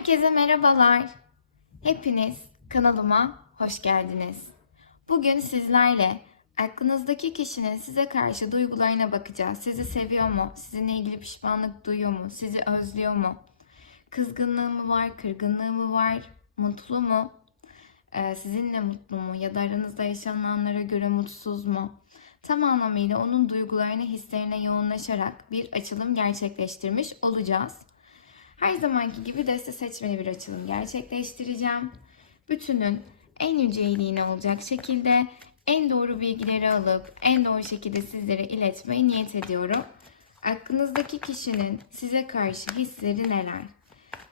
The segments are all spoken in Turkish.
Herkese merhabalar. Hepiniz kanalıma hoş geldiniz. Bugün sizlerle aklınızdaki kişinin size karşı duygularına bakacağız. Sizi seviyor mu? Sizinle ilgili pişmanlık duyuyor mu? Sizi özlüyor mu? Kızgınlığı mı var? Kırgınlığı mı var? Mutlu mu? Ee, sizinle mutlu mu? Ya da aranızda yaşananlara göre mutsuz mu? Tam anlamıyla onun duygularına, hislerine yoğunlaşarak bir açılım gerçekleştirmiş olacağız. Her zamanki gibi deste seçmeli bir açılım gerçekleştireceğim. Bütünün en yüce iyiliğine olacak şekilde en doğru bilgileri alıp en doğru şekilde sizlere iletmeyi niyet ediyorum. Aklınızdaki kişinin size karşı hisleri neler?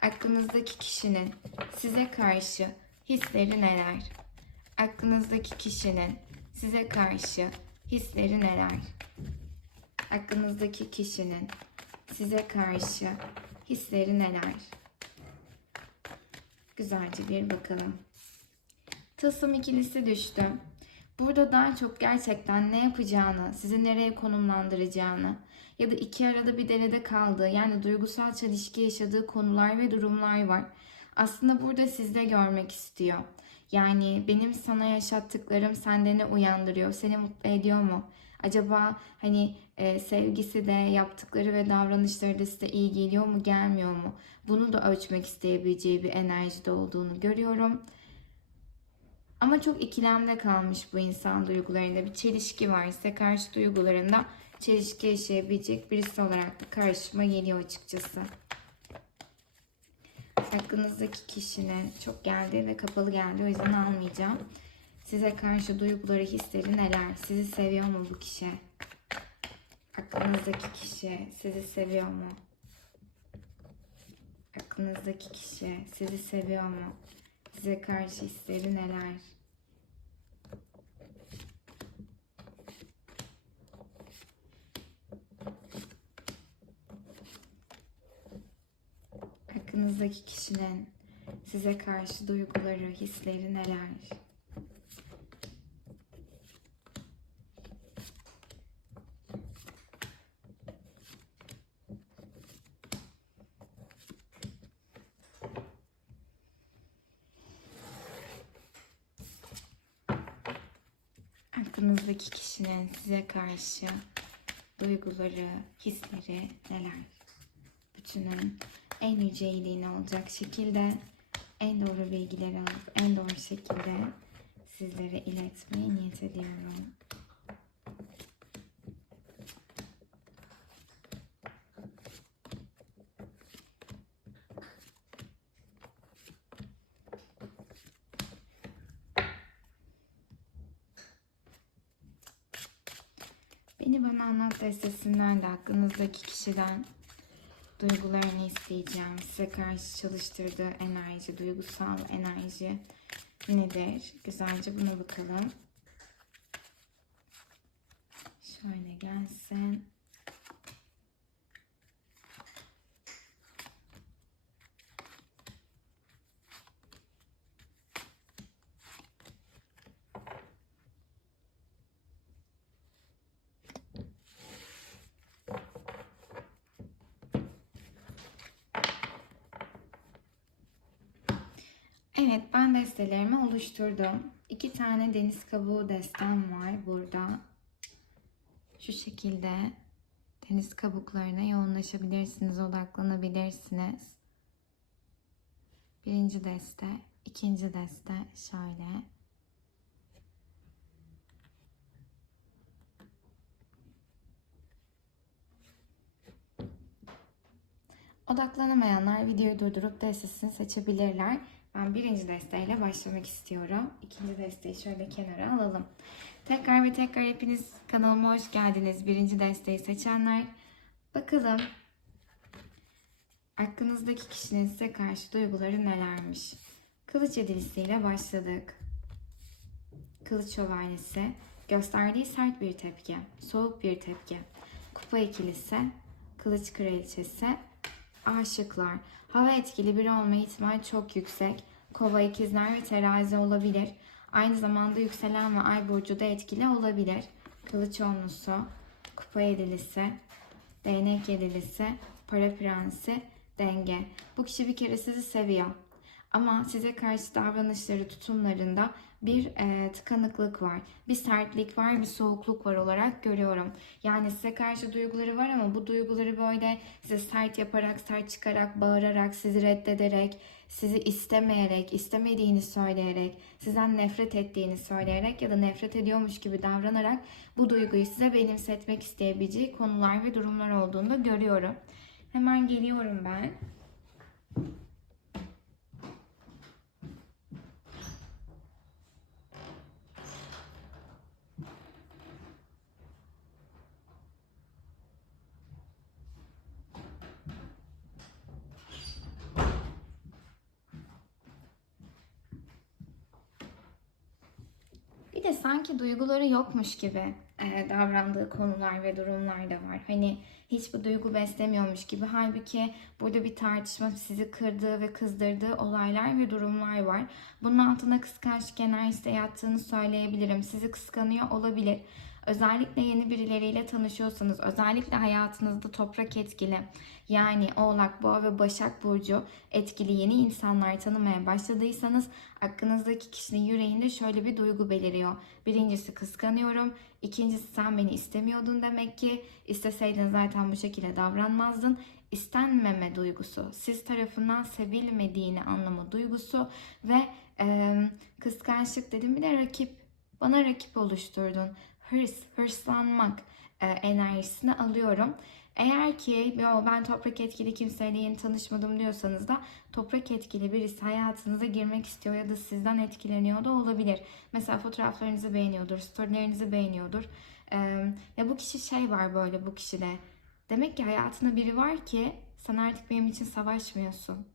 Aklınızdaki kişinin size karşı hisleri neler? Aklınızdaki kişinin size karşı hisleri neler? Aklınızdaki kişinin size karşı hisleri neler? Güzelce bir bakalım. Tılsım ikilisi düştü. Burada daha çok gerçekten ne yapacağını, sizi nereye konumlandıracağını ya da iki arada bir derede kaldığı yani duygusal çelişki yaşadığı konular ve durumlar var. Aslında burada sizde görmek istiyor. Yani benim sana yaşattıklarım sende ne uyandırıyor? Seni mutlu ediyor mu? Acaba hani e, sevgisi de yaptıkları ve davranışları da size iyi geliyor mu gelmiyor mu? Bunu da ölçmek isteyebileceği bir enerjide olduğunu görüyorum. Ama çok ikilemde kalmış bu insan duygularında. Bir çelişki var. Size karşı duygularında çelişki yaşayabilecek birisi olarak da karşıma geliyor açıkçası. Aklınızdaki kişinin çok geldi ve kapalı geldi. O yüzden almayacağım. Size karşı duyguları, hisleri neler? Sizi seviyor mu bu kişi? Aklınızdaki kişi sizi seviyor mu? Aklınızdaki kişi sizi seviyor mu? Size karşı hisleri neler? Aklınızdaki kişinin size karşı duyguları, hisleri neler? Aklınızdaki kişinin size karşı duyguları, hisleri neler? Bütünün en yüce iyiliğine olacak şekilde en doğru bilgileri alıp en doğru şekilde sizlere iletmeyi niyet ediyorum. Beni bana anlat destesinden de aklınızdaki kişiden duygularını isteyeceğim. Size karşı çalıştırdığı enerji, duygusal enerji nedir? Güzelce buna bakalım. Şöyle gelsin. Evet ben destelerimi oluşturdum. İki tane deniz kabuğu destem var burada. Şu şekilde deniz kabuklarına yoğunlaşabilirsiniz, odaklanabilirsiniz. Birinci deste, ikinci deste şöyle. Odaklanamayanlar videoyu durdurup destesini seçebilirler. Ben birinci desteğiyle başlamak istiyorum. İkinci desteği şöyle kenara alalım. Tekrar ve tekrar hepiniz kanalıma hoş geldiniz. Birinci desteği seçenler. Bakalım aklınızdaki kişinin size karşı duyguları nelermiş? Kılıç yedilisiyle başladık. Kılıç şövalyesi gösterdiği sert bir tepki, soğuk bir tepki. Kupa ikilisi, kılıç kraliçesi, aşıklar. Hava etkili biri olma ihtimali çok yüksek. Kova, ikizler ve terazi olabilir. Aynı zamanda yükselen ve ay burcu da etkili olabilir. Kılıç onlusu, kupa yedilisi, değnek yedilisi, para prensi, denge. Bu kişi bir kere sizi seviyor. Ama size karşı davranışları, tutumlarında bir e, tıkanıklık var. Bir sertlik var, bir soğukluk var olarak görüyorum. Yani size karşı duyguları var ama bu duyguları böyle size sert yaparak, sert çıkarak, bağırarak, sizi reddederek, sizi istemeyerek, istemediğini söyleyerek, sizden nefret ettiğini söyleyerek ya da nefret ediyormuş gibi davranarak bu duyguyu size benimsetmek isteyebileceği konular ve durumlar olduğunu da görüyorum. Hemen geliyorum ben. De sanki duyguları yokmuş gibi e, davrandığı konular ve durumlar da var. Hani hiç bu duygu beslemiyormuş gibi. Halbuki burada bir tartışma sizi kırdığı ve kızdırdığı olaylar ve durumlar var. Bunun altına kıskançlık enerjisi yattığını söyleyebilirim. Sizi kıskanıyor olabilir. Özellikle yeni birileriyle tanışıyorsanız, özellikle hayatınızda toprak etkili, yani Oğlak, Boğa ve Başak Burcu etkili yeni insanlar tanımaya başladıysanız aklınızdaki kişinin yüreğinde şöyle bir duygu beliriyor. Birincisi kıskanıyorum, ikincisi sen beni istemiyordun demek ki, isteseydin zaten bu şekilde davranmazdın. İstenmeme duygusu, siz tarafından sevilmediğini anlama duygusu ve e, kıskançlık dedim bir de rakip, bana rakip oluşturdun hırs, hırslanmak e, enerjisini alıyorum. Eğer ki Yo, ben toprak etkili kimseyle yeni tanışmadım diyorsanız da toprak etkili birisi hayatınıza girmek istiyor ya da sizden etkileniyor da olabilir. Mesela fotoğraflarınızı beğeniyordur, storylerinizi beğeniyordur. Ee, ya bu kişi şey var böyle bu kişide. Demek ki hayatında biri var ki sen artık benim için savaşmıyorsun.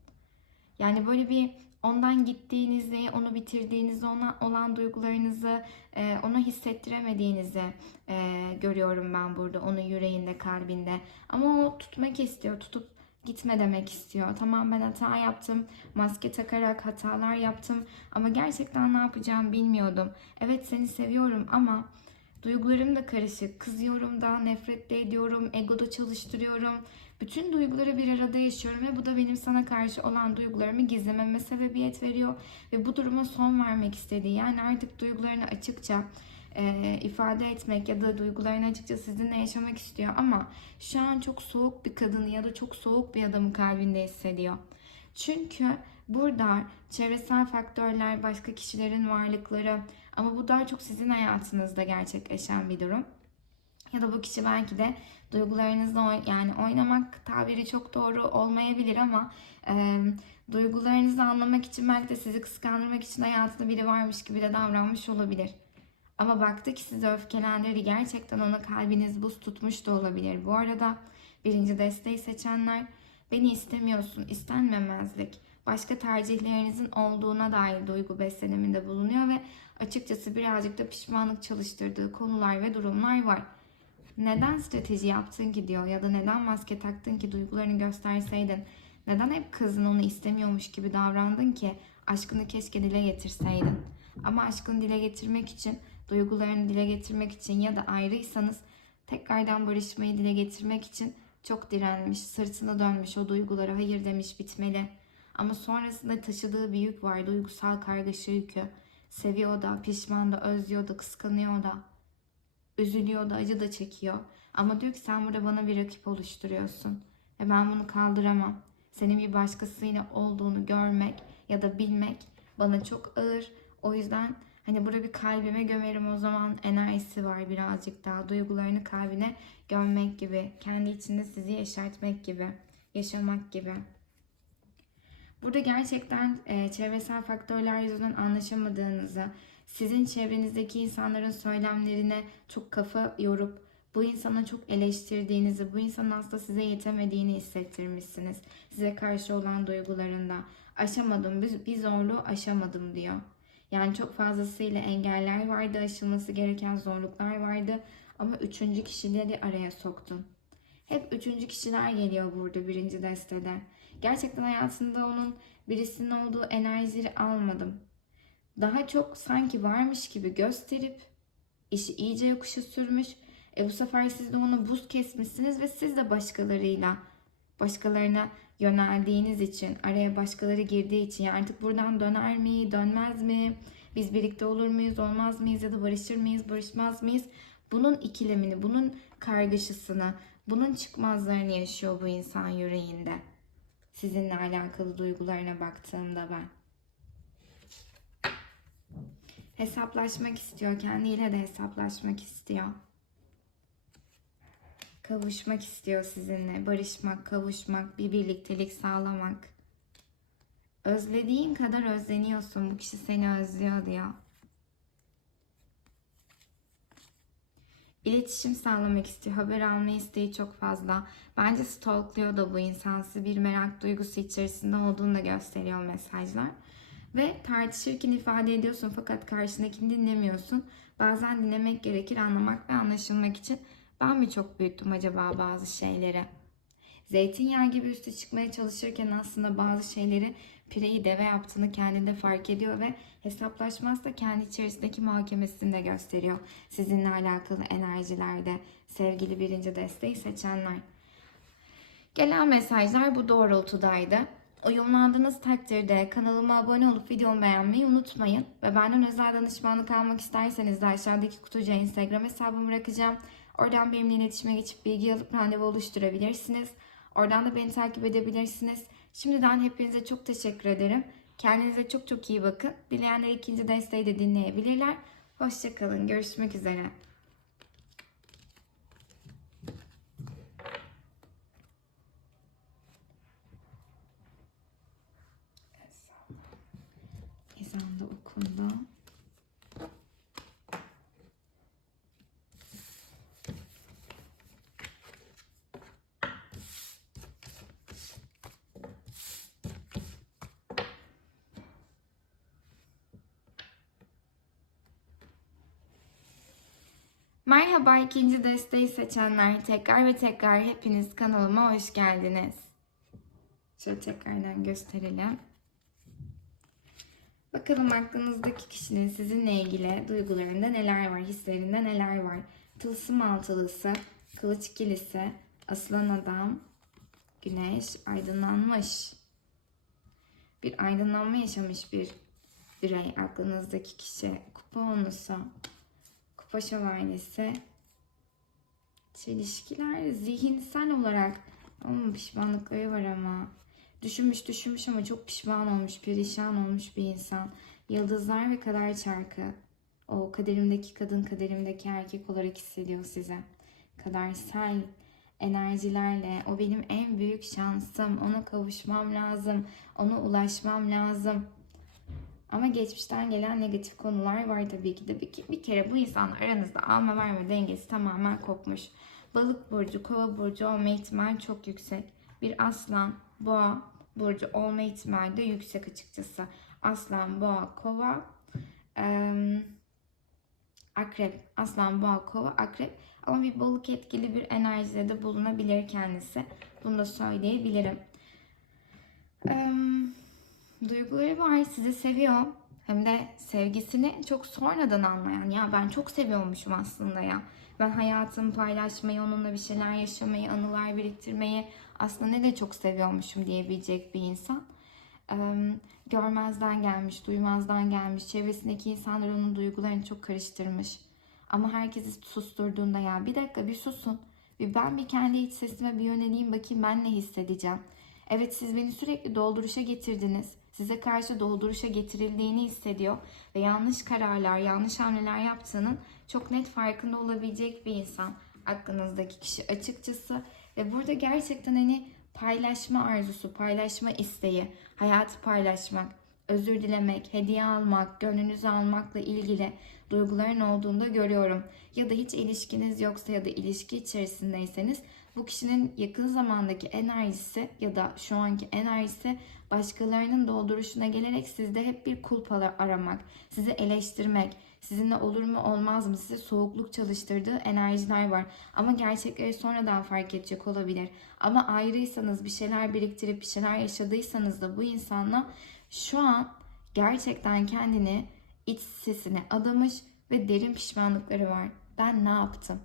Yani böyle bir ondan gittiğinizi, onu bitirdiğinizi, ona olan duygularınızı e, ona hissettiremediğinizi e, görüyorum ben burada. Onun yüreğinde, kalbinde. Ama o tutmak istiyor, tutup gitme demek istiyor. Tamam ben hata yaptım, maske takarak hatalar yaptım ama gerçekten ne yapacağımı bilmiyordum. Evet seni seviyorum ama duygularım da karışık. Kızıyorum da, nefret de ediyorum, egoda çalıştırıyorum. Bütün duyguları bir arada yaşıyorum ve bu da benim sana karşı olan duygularımı gizlememe sebebiyet veriyor ve bu duruma son vermek istediği yani artık duygularını açıkça e, ifade etmek ya da duygularını açıkça sizinle yaşamak istiyor ama şu an çok soğuk bir kadını ya da çok soğuk bir adamı kalbinde hissediyor. Çünkü burada çevresel faktörler, başka kişilerin varlıkları ama bu daha çok sizin hayatınızda gerçekleşen bir durum. Ya da bu kişi belki de duygularınızla yani oynamak tabiri çok doğru olmayabilir ama e, duygularınızı anlamak için belki de sizi kıskandırmak için hayatında biri varmış gibi de davranmış olabilir. Ama baktı ki sizi öfkelendirdi. Gerçekten ona kalbiniz buz tutmuş da olabilir. Bu arada birinci desteği seçenler beni istemiyorsun, istenmemezlik, başka tercihlerinizin olduğuna dair duygu besleniminde bulunuyor ve açıkçası birazcık da pişmanlık çalıştırdığı konular ve durumlar var. Neden strateji yaptın ki diyor ya da neden maske taktın ki duygularını gösterseydin. Neden hep kızın onu istemiyormuş gibi davrandın ki aşkını keşke dile getirseydin. Ama aşkını dile getirmek için, duygularını dile getirmek için ya da ayrıysanız tekrardan barışmayı dile getirmek için çok direnmiş, sırtını dönmüş o duygulara hayır demiş bitmeli. Ama sonrasında taşıdığı bir yük var, duygusal kargaşa yükü. Seviyor da, pişman da, özlüyor da, kıskanıyor da. Üzülüyor da, acı da çekiyor. Ama diyor ki sen burada bana bir rakip oluşturuyorsun. Ve ben bunu kaldıramam. Senin bir başkasıyla olduğunu görmek ya da bilmek bana çok ağır. O yüzden hani burada bir kalbime gömerim o zaman enerjisi var birazcık daha. Duygularını kalbine gömmek gibi. Kendi içinde sizi yeşertmek gibi. Yaşamak gibi. Burada gerçekten e, çevresel faktörler yüzünden anlaşamadığınızı, sizin çevrenizdeki insanların söylemlerine çok kafa yorup bu insana çok eleştirdiğinizi, bu insanın aslında size yetemediğini hissettirmişsiniz. Size karşı olan duygularında. Aşamadım, bir, bir zorluğu aşamadım diyor. Yani çok fazlasıyla engeller vardı, aşılması gereken zorluklar vardı. Ama üçüncü kişileri araya soktun. Hep üçüncü kişiler geliyor burada birinci destede. Gerçekten hayatında onun birisinin olduğu enerjileri almadım. Daha çok sanki varmış gibi gösterip işi iyice yokuşa sürmüş. E bu sefer siz de ona buz kesmişsiniz ve siz de başkalarıyla Başkalarına yöneldiğiniz için, araya başkaları girdiği için yani artık buradan döner mi, dönmez mi? Biz birlikte olur muyuz, olmaz mıyız ya da barışır mıyız, barışmaz mıyız? Bunun ikilemini, bunun kargaşasını, bunun çıkmazlarını yaşıyor bu insan yüreğinde. Sizinle alakalı duygularına baktığımda ben. Hesaplaşmak istiyor, kendiyle de hesaplaşmak istiyor. Kavuşmak istiyor sizinle, barışmak, kavuşmak, bir birliktelik sağlamak. Özlediğin kadar özleniyorsun. Bu kişi seni özlüyor diyor. İletişim sağlamak istiyor. Haber alma isteği çok fazla. Bence stalkluyor da bu insan. Sizi bir merak duygusu içerisinde olduğunu da gösteriyor mesajlar. Ve tartışırken ifade ediyorsun fakat karşındakini dinlemiyorsun. Bazen dinlemek gerekir anlamak ve anlaşılmak için. Ben mi çok büyüttüm acaba bazı şeyleri? Zeytinyağı gibi üste çıkmaya çalışırken aslında bazı şeyleri pireyi deve yaptığını kendinde fark ediyor ve hesaplaşmazsa kendi içerisindeki muhakemesini de gösteriyor. Sizinle alakalı enerjilerde sevgili birinci desteği seçenler. Gelen mesajlar bu doğrultudaydı. Uyumlandığınız takdirde kanalıma abone olup videomu beğenmeyi unutmayın. Ve benden özel danışmanlık almak isterseniz de aşağıdaki kutucuğa Instagram hesabımı bırakacağım. Oradan benimle iletişime geçip bilgi alıp randevu oluşturabilirsiniz. Oradan da beni takip edebilirsiniz. Şimdiden hepinize çok teşekkür ederim. Kendinize çok çok iyi bakın. Dileyenler ikinci desteği de dinleyebilirler. Hoşçakalın. Görüşmek üzere. Ezan da okundu. Merhaba ikinci desteği seçenler tekrar ve tekrar hepiniz kanalıma hoş geldiniz. Şöyle tekrardan gösterelim. Bakalım aklınızdaki kişinin sizinle ilgili duygularında neler var, hislerinde neler var. Tılsım altılısı, kılıç ikilisi, aslan adam, güneş, aydınlanmış. Bir aydınlanma yaşamış bir birey aklınızdaki kişi. Kupa onusu, kupa şövalyesi, çelişkiler zihinsel olarak ama pişmanlıkları var ama düşünmüş düşünmüş ama çok pişman olmuş, perişan olmuş bir insan. Yıldızlar ve kader çarkı. O kaderimdeki kadın, kaderimdeki erkek olarak hissediyor size. Kadersel enerjilerle o benim en büyük şansım. Ona kavuşmam lazım. Ona ulaşmam lazım. Ama geçmişten gelen negatif konular var tabii ki de. Bir, bir kere bu insanla aranızda alma verme dengesi tamamen kopmuş. Balık burcu, kova burcu olma ihtimali çok yüksek. Bir aslan, boğa burcu olma ihtimali de yüksek açıkçası. Aslan, boğa, kova, em, akrep, aslan, boğa, kova, akrep. Ama bir balık etkili bir enerjide de bulunabilir kendisi. Bunu da söyleyebilirim. Em, duyguları var, sizi seviyor. Hem de sevgisini çok sonradan anlayan. Ya ben çok seviyormuşum aslında ya. Ben hayatımı paylaşmayı, onunla bir şeyler yaşamayı, anılar biriktirmeyi aslında ne de çok seviyormuşum diyebilecek bir insan. Görmezden gelmiş, duymazdan gelmiş. Çevresindeki insanlar onun duygularını çok karıştırmış. Ama herkesi susturduğunda ya bir dakika bir susun. Bir ben bir kendi iç sesime bir yöneleyim bakayım ben ne hissedeceğim. Evet siz beni sürekli dolduruşa getirdiniz. Size karşı dolduruşa getirildiğini hissediyor ve yanlış kararlar, yanlış hamleler yaptığının çok net farkında olabilecek bir insan aklınızdaki kişi açıkçası ve burada gerçekten hani paylaşma arzusu, paylaşma isteği, hayatı paylaşmak, özür dilemek, hediye almak, gönlünüzü almakla ilgili duyguların olduğunu da görüyorum. Ya da hiç ilişkiniz yoksa ya da ilişki içerisindeyseniz bu kişinin yakın zamandaki enerjisi ya da şu anki enerjisi başkalarının dolduruşuna gelerek sizde hep bir kulpa aramak, sizi eleştirmek, sizinle olur mu olmaz mı size soğukluk çalıştırdığı enerjiler var. Ama gerçekleri sonradan fark edecek olabilir. Ama ayrıysanız bir şeyler biriktirip bir şeyler yaşadıysanız da bu insanla şu an gerçekten kendini iç sesine adamış ve derin pişmanlıkları var. Ben ne yaptım?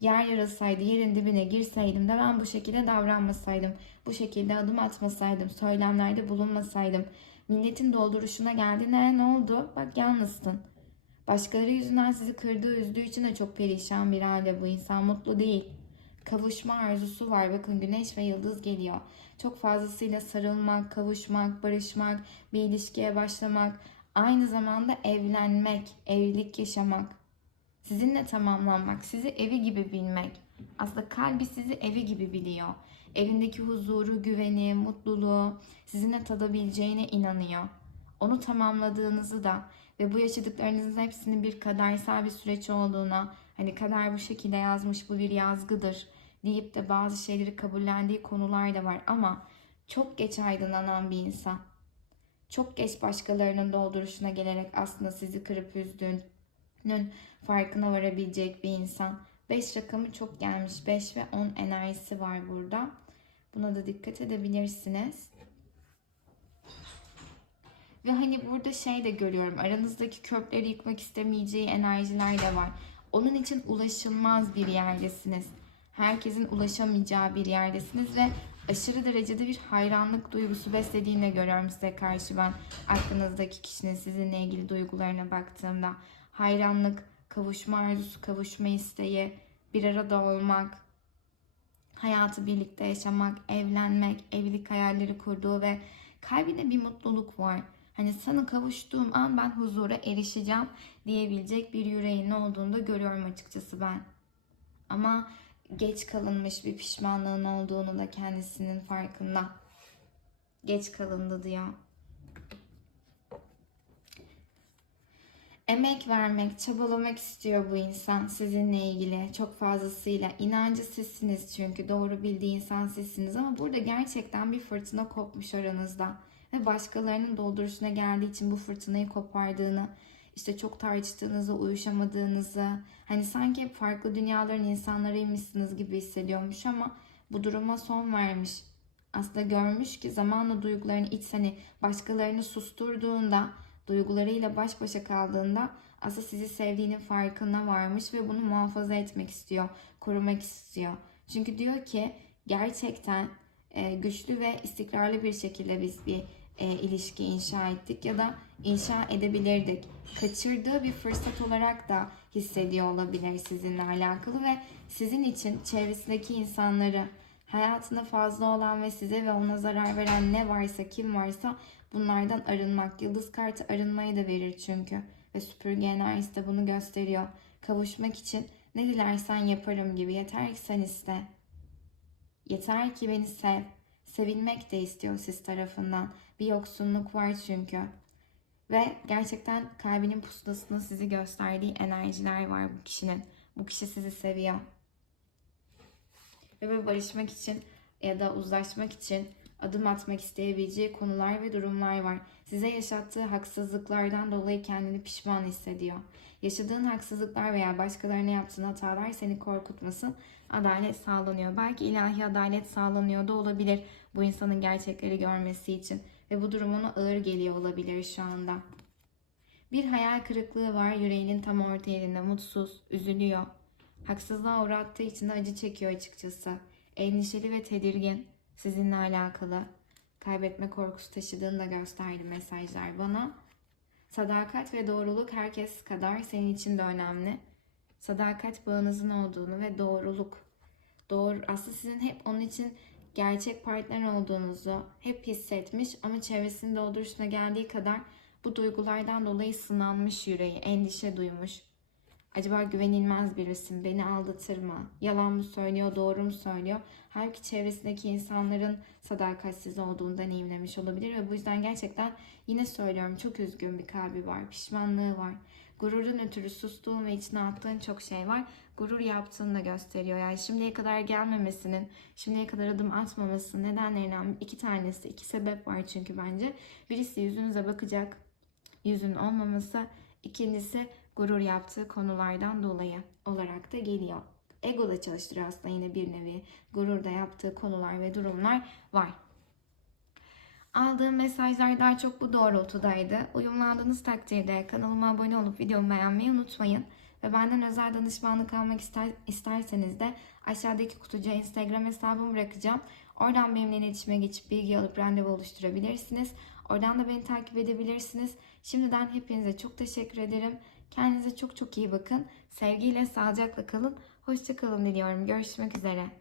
Yer yarılsaydı yerin dibine girseydim de ben bu şekilde davranmasaydım, bu şekilde adım atmasaydım, söylemlerde bulunmasaydım, milletin dolduruşuna geldiğinde ne oldu? Bak yalnızsın. Başkaları yüzünden sizi kırdığı, üzdüğü için de çok perişan bir halde bu insan mutlu değil. Kavuşma arzusu var. Bakın güneş ve yıldız geliyor. Çok fazlasıyla sarılmak, kavuşmak, barışmak, bir ilişkiye başlamak, aynı zamanda evlenmek, evlilik yaşamak, sizinle tamamlanmak, sizi evi gibi bilmek. Aslında kalbi sizi evi gibi biliyor. Evindeki huzuru, güveni, mutluluğu sizinle tadabileceğine inanıyor. Onu tamamladığınızı da ve bu yaşadıklarınızın hepsinin bir kadersel bir süreç olduğuna, hani kader bu şekilde yazmış bu bir yazgıdır deyip de bazı şeyleri kabullendiği konular da var ama çok geç aydınlanan bir insan. Çok geç başkalarının dolduruşuna gelerek aslında sizi kırıp üzdüğünün farkına varabilecek bir insan. 5 rakamı çok gelmiş. 5 ve 10 enerjisi var burada. Buna da dikkat edebilirsiniz. Ve hani burada şey de görüyorum. Aranızdaki köprüleri yıkmak istemeyeceği enerjiler de var. Onun için ulaşılmaz bir yerdesiniz. Herkesin ulaşamayacağı bir yerdesiniz ve aşırı derecede bir hayranlık duygusu beslediğini görüyorum size karşı ben aklınızdaki kişinin sizinle ilgili duygularına baktığımda. Hayranlık, kavuşma arzusu, kavuşma isteği, bir arada olmak, hayatı birlikte yaşamak, evlenmek, evlilik hayalleri kurduğu ve kalbinde bir mutluluk var. Hani sana kavuştuğum an ben huzura erişeceğim diyebilecek bir yüreğin olduğunu da görüyorum açıkçası ben. Ama geç kalınmış bir pişmanlığın olduğunu da kendisinin farkında. Geç kalındı diyor. Emek vermek, çabalamak istiyor bu insan sizinle ilgili çok fazlasıyla. İnancı sizsiniz çünkü doğru bildiği insan sizsiniz ama burada gerçekten bir fırtına kopmuş aranızda. Ve başkalarının dolduruşuna geldiği için bu fırtınayı kopardığını, işte çok tartıştığınızı, uyuşamadığınızı, hani sanki farklı dünyaların insanlarıymışsınız gibi hissediyormuş ama bu duruma son vermiş. Aslında görmüş ki zamanla duygularını iç hani başkalarını susturduğunda, duygularıyla baş başa kaldığında aslında sizi sevdiğinin farkına varmış ve bunu muhafaza etmek istiyor, korumak istiyor. Çünkü diyor ki gerçekten e, güçlü ve istikrarlı bir şekilde biz bir e, ilişki inşa ettik ya da inşa edebilirdik. Kaçırdığı bir fırsat olarak da hissediyor olabilir sizinle alakalı ve sizin için çevresindeki insanları hayatında fazla olan ve size ve ona zarar veren ne varsa kim varsa bunlardan arınmak. Yıldız kartı arınmayı da verir çünkü ve süpürge enerjisi de bunu gösteriyor. Kavuşmak için ne dilersen yaparım gibi yeter ki sen iste. Yeter ki beni sev. Sevilmek de istiyor siz tarafından. Bir yoksunluk var çünkü. Ve gerçekten kalbinin pusulasında sizi gösterdiği enerjiler var bu kişinin. Bu kişi sizi seviyor. Ve böyle barışmak için ya da uzlaşmak için adım atmak isteyebileceği konular ve durumlar var. Size yaşattığı haksızlıklardan dolayı kendini pişman hissediyor. Yaşadığın haksızlıklar veya başkalarına yaptığın hatalar seni korkutmasın. Adalet sağlanıyor. Belki ilahi adalet sağlanıyor da olabilir bu insanın gerçekleri görmesi için. Ve bu durum ona ağır geliyor olabilir şu anda. Bir hayal kırıklığı var yüreğinin tam orta yerinde mutsuz, üzülüyor. Haksızlığa uğrattığı için de acı çekiyor açıkçası. Endişeli ve tedirgin sizinle alakalı. Kaybetme korkusu taşıdığını da gösterdi mesajlar bana. Sadakat ve doğruluk herkes kadar senin için de önemli. Sadakat bağınızın olduğunu ve doğruluk. Doğru, aslında sizin hep onun için gerçek partner olduğunuzu hep hissetmiş ama çevresinin dolduruşuna geldiği kadar bu duygulardan dolayı sınanmış yüreği, endişe duymuş. Acaba güvenilmez birisi mi? Beni aldatır mı? Yalan mı söylüyor, doğru mu söylüyor? Halbuki çevresindeki insanların sadakatsiz olduğunu deneyimlemiş olabilir ve bu yüzden gerçekten yine söylüyorum çok üzgün bir kalbi var, pişmanlığı var. Gururun ötürü sustuğun ve içine attığın çok şey var. Gurur yaptığını da gösteriyor. Yani şimdiye kadar gelmemesinin, şimdiye kadar adım atmamasının nedenlerinden iki tanesi, iki sebep var çünkü bence. Birisi yüzünüze bakacak, yüzün olmaması. İkincisi gurur yaptığı konulardan dolayı olarak da geliyor. Ego da çalıştırıyor aslında yine bir nevi gururda yaptığı konular ve durumlar var. Aldığım mesajlar daha çok bu doğrultudaydı. Uyumlandığınız takdirde kanalıma abone olup videomu beğenmeyi unutmayın. Ve benden özel danışmanlık almak ister, isterseniz de aşağıdaki kutucuya Instagram hesabımı bırakacağım. Oradan benimle iletişime geçip bilgi alıp randevu oluşturabilirsiniz. Oradan da beni takip edebilirsiniz. Şimdiden hepinize çok teşekkür ederim. Kendinize çok çok iyi bakın. Sevgiyle, sağlıcakla kalın. Hoşça kalın diliyorum. Görüşmek üzere.